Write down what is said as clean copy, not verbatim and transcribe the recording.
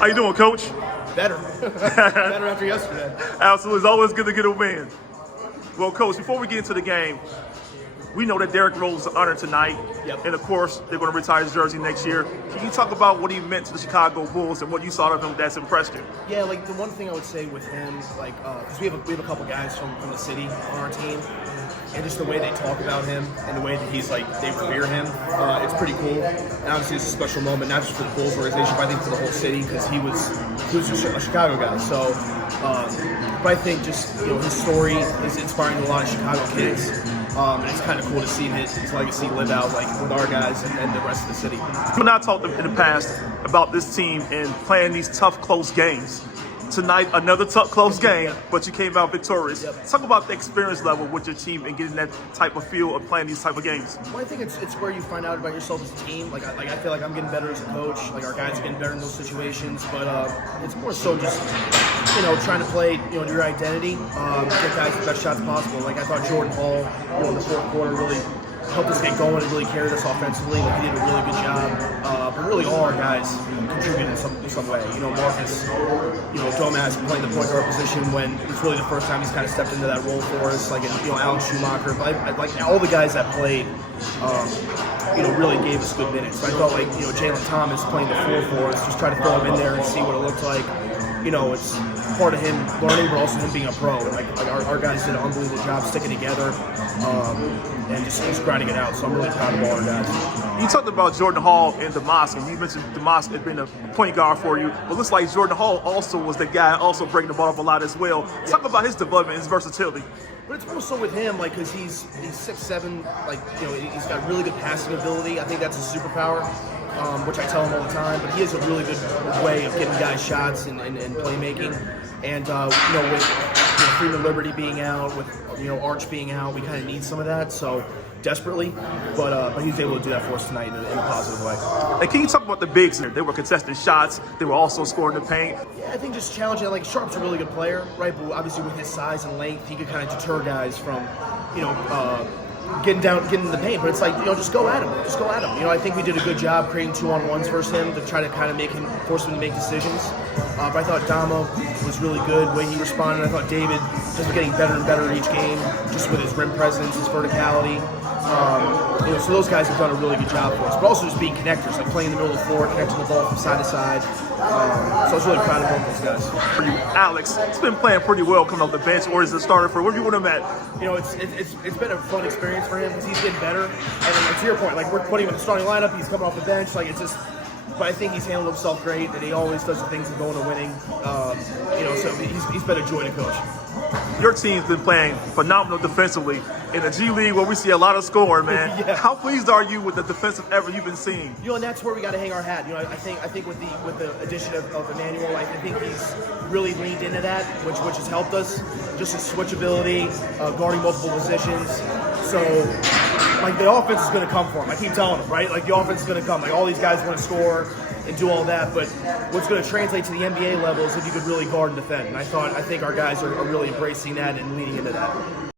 How you doing, Coach? Better. Better after yesterday. Absolutely. It's always good to get a win. Well, Coach, before we get into the game, we know that Derrick Rose is honored tonight. Yep. And, of course, they're going to retire his jersey next year. Can you talk about what he meant to the Chicago Bulls and what you saw of him that's impressed you? Yeah, like the one thing I would say with him, like, because we have a couple guys from the city on our team, and just the way they talk about him and the way that he's like, they revere him, it's pretty cool. And obviously it's a special moment, not just for the Bulls organization, but I think for the whole city, because he was a Chicago guy. So, but I think just, his story is inspiring to a lot of Chicago kids. And it's kind of cool to see his legacy live out like with our guys and the rest of the city. You and I talked in the past about this team and playing these tough, close games. Tonight, another tough, close game, but you came out victorious. Yep. Talk about the experience level with your team and getting that type of feel of playing these type of games. Well, I think it's where you find out about yourself as a team. Like I feel like I'm getting better as a coach. Like our guys are getting better in those situations. But it's more so just trying to play your identity, get guys the best shots possible. Like I thought Jordan Hall in the fourth quarter really helped us get going and really carried us offensively. Like he did a really good job. But really all our guys contributed in some way. Marcus, Donovan playing the point guard position when it's really the first time he's kind of stepped into that role for us. Like Alex Schumacher, but like all the guys that played, really gave us good minutes. So I felt like Jalen Thomas playing the 4 for us, just try to throw him in there and see what it looked like. It's part of him learning, but also him being a pro. Like our guys did an unbelievable job sticking together and just grinding it out. So I'm really proud of all our guys. You talked about Jordan Hall and DeMoss, and you mentioned DeMoss had been a point guard for you. But it looks like Jordan Hall also was the guy also breaking the ball up a lot as well. Talk about his development, his versatility. But it's more so with him, like, because he's 6'7", like, he's got really good passing ability. I think that's a superpower, which I tell him all the time. But he has a really good way of getting guys shots and playmaking. And, with Freeman Liberty being out, with, Arch being out, we kind of need some of that. So, desperately, but he's able to do that for us tonight in a positive way. And can you talk about the bigs here? They were contesting shots. They were also scoring the paint. Yeah, I think just challenging. Like Sharp's a really good player, right? But obviously with his size and length, he could kind of deter guys from, getting in the paint. But it's like, just go at him. Just go at him. I think we did a good job creating 2-on-1s versus him to try to kind of force him to make decisions. But I thought Damo was really good the way he responded. I thought David has been getting better and better each game, just with his rim presence, his verticality. So those guys have done a really good job for us, but also just being connectors, like playing in the middle of the floor, connecting the ball from side to side. So I was really proud of both those guys. For you, Alex, he's been playing pretty well coming off the bench, or is it starter for where do you want him at? It's been a fun experience for him because he's getting better. And to your point, like we're putting him in the starting lineup, he's coming off the bench, like it's just. But I think he's handled himself great, and he always does the things that go into winning. So he's been a joy to coach. Your team's been playing phenomenal defensively in the G League, where we see a lot of scoring, man. Yeah. How pleased are you with the defensive effort you've been seeing? And that's where we got to hang our hat. I think with the addition of Emmanuel, I think he's really leaned into that, which has helped us. Just his switchability, guarding multiple positions. So, like, the offense is going to come for him. I keep telling him, right? Like, the offense is going to come. Like, all these guys want to score and do all that, but what's going to translate to the NBA level is if you could really guard and defend. And I think our guys are really embracing that and leaning into that.